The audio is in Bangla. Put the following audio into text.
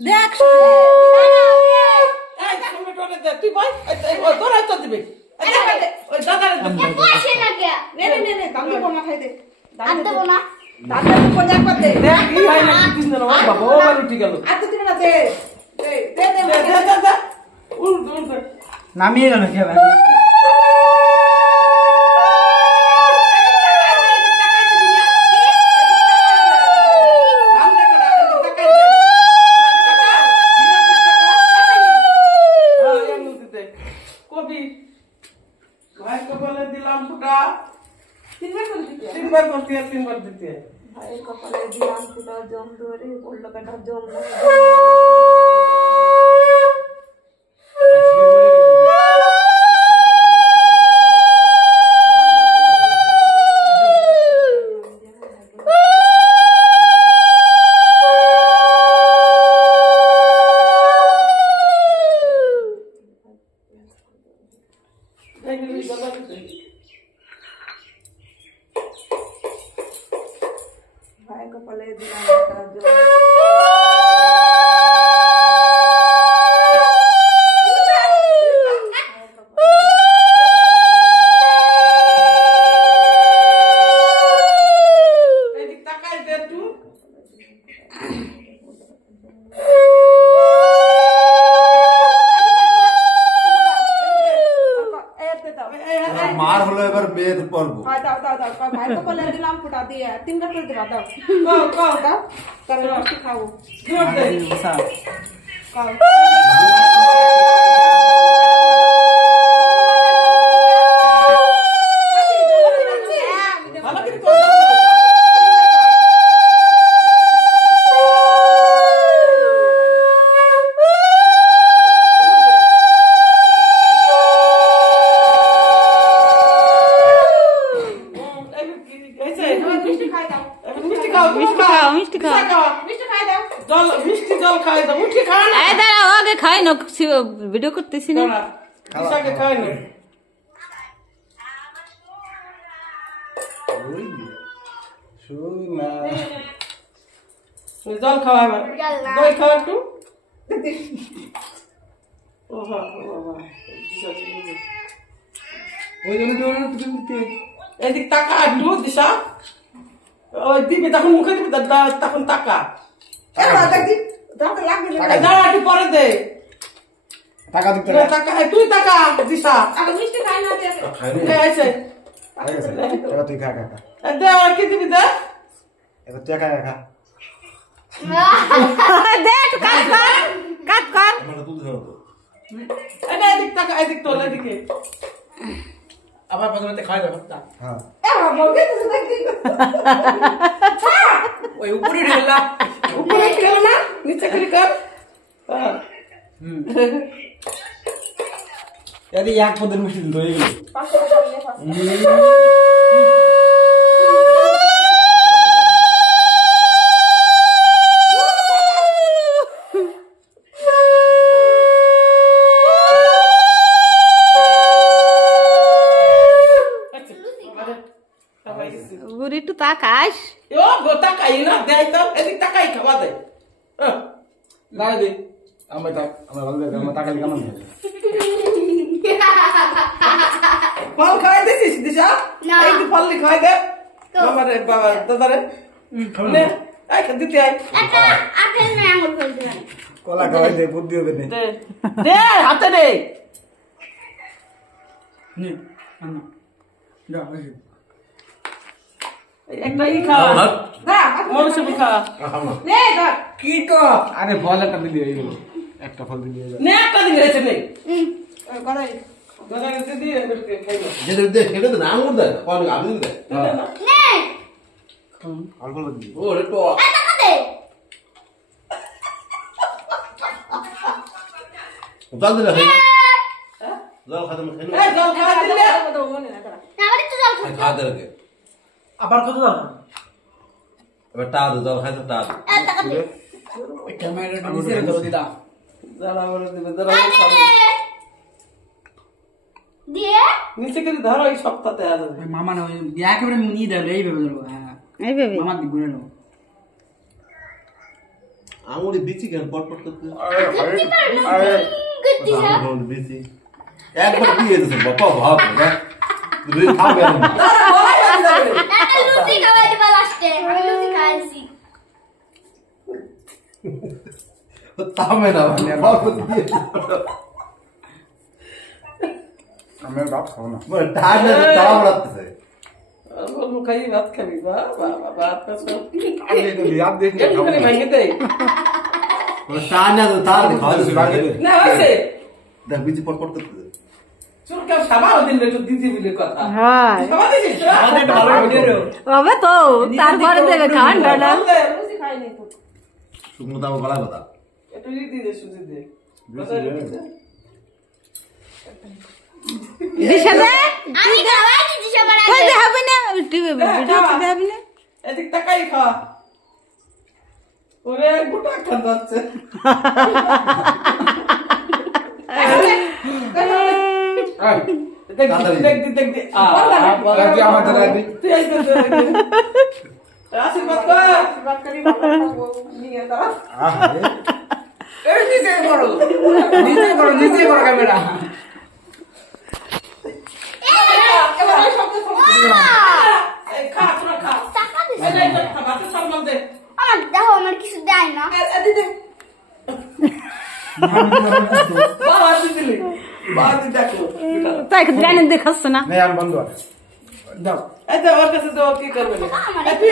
দেখ এই টমেটোটা দে তুই ভাই তোরা তো দিবি ওই দাদারে বসে না কে নে দাদু বনা খাই দে আর দেব না দাদা তো কোজা কর দে দেখ কি হয় না কি দিন না বাবা ও বাড়ি উঠে গেল আর তো দিবি না দে দে উল নামিয়ে গেল কে ভাই তিনবার দিতে ভাই কপালে দিলাম ফুটা জম ধরে বললো কাটা জম ভাই কপালে দিলাম ফুটা জম এদিক তাকাই দে তুই মার হলো এবার বেদ পর্ব দাও ভাই কপালে দিলাম ফুটা দিয়ে তিনটা করে দিবা দাও দাও কারণ মিষ্টি খাবো খাও ভালো করে কর মিষ্টি খাই দাও মিষ্টি খাও মিষ্টি খাও মিষ্টি খাই দাও মিষ্টি জল খাই দাও উঠে খা না এই দাঁড়াও আগে খাই না ভিডিও করতেছি না দিশাকে খাই না জল খাওয়া এবার দই খাওয়া একটু ও বাবা ওই জন্য তো এদিক টাকা একটু দিশা ওই দিবি তখন মুখে দিবি তখন টাকা দাঁড়া একটু পরে দে টাকা দিতে টাকা তুই টাকা দিশা মিষ্টি খাই না দিয়ে দে আছে এবার তুই খা খা খা দে আর কি দিবি দে এবার তুই খা খা দেখ কাট কর আমরা তুই ধরো তো এটা এদিক টাকা এদিক তোল এদিকে আবার প্রথমে খাই দাও হ্যাঁ ওই উপরে ঢেলা উপরে খেল না নিচে করে কর এদি এক পদের মিষ্টি দিতে হয়ে গেল বুড়ি একটু তাকাস ও গো টাকাই না দেয় তো এদিক টাকাই খাওয়া দে গায়ে দে আমরা ভালো লাগে আমরা টাকা কেমন থাকে ফল খাওয়াই দিছিস দিশা একটু ফল খাওয়াই দে আমারে বাবা দাদারে নে আই দিতে আই একটা আপেল না আঙুর ফল দিবেন কলা খাওয়াই দে বুদ্ধি হবে না দে দে হাতে দে নে আনা যা হইছে একটা ই খা না মৌসুমি খা নে ধর কি তো আরে ফল একটা দিলি হয়ে গেল একটা ফল দিলি হয়ে গেল নে একটা দিন রেছে নে করাই দাদাকে দিয়ে খাইবো যেটা দে খেলে তো না আঙুর দে কোন আপনি দে নে অল্প অল্প দিবি ও রে তো টাকা দে জল দিলে হয় জল খাতে মে খেলো এই জল খাওয়া দিলে আবার একটু জল খাও খা দে রে আবার কত দাও এবার টা দে জল খাইতে টা দে টাকা দে ওই ক্যামেরাটা নিচে রেখে দিলা দাঁড়া বলে দিবে দাঁড়া দিয়ে নিচে করে ধরো এই সপ্তাহে আসবে ওই মামা না ওই একেবারে নিয়ে দেবে এইভাবে ধরবো হ্যাঁ এইভাবে মামা দি ঘুরে নাও আঙুলে বিচি কেন পটপট করতে আঙুলে বিচি একবার দিয়ে দিয়েছে বাবা ভাব না তুই খাবে না লুচি খাওয়াই দিবা লাস্টে আমি লুচি খাইছি থামে না বাবা দিয়ে আমি আর ভাত খাবো না মানে টাইমে তাড়া মারতেছে আর বলবো খাই ভাত খাবি ভাত খাচ্ছ আমি তো লিয়াদ দেখি একটুখানি ভেঙে দেয় মানে টাইমে তাড়া খাওয়া যাবে না হয়েছে দেখ বিচি পটপট করতে চুল কেউ সাবাও দিন একটু দিদি বলে কথা হ্যাঁ সাবা দিছিস আমাদের ভালো ভিডিও হবে তো তারপরে দেবে খান ডালা লুচি খাইনি তো শুকনো তাও গলা কথা একটু দিদি দে সুজি দে দিশা দে আমি খাওয়াই দিছি সবার কই আগে দে হবে না ভিডিও দে হবে না এদিক তাকাই খা ওরে গোটা খান যাচ্ছে দেখ আমাদের আশীর্বাদ কর বাদ করি ভালো খাবো নিয়ে দাও এই নিজে করো ক্যামেরা এবার শব্দ এই খা তোরা খা টাকা দিছি এই নে খা ভাত সম্মান দে আমার দেখো আমার কিছু দেয় না দিদি বাবা দিদি বাবা দিদি দেখো তাই গানে দেখাস না नहीं यार बंद हुआ দাও এই তো ওর কাছে তো কি করবে না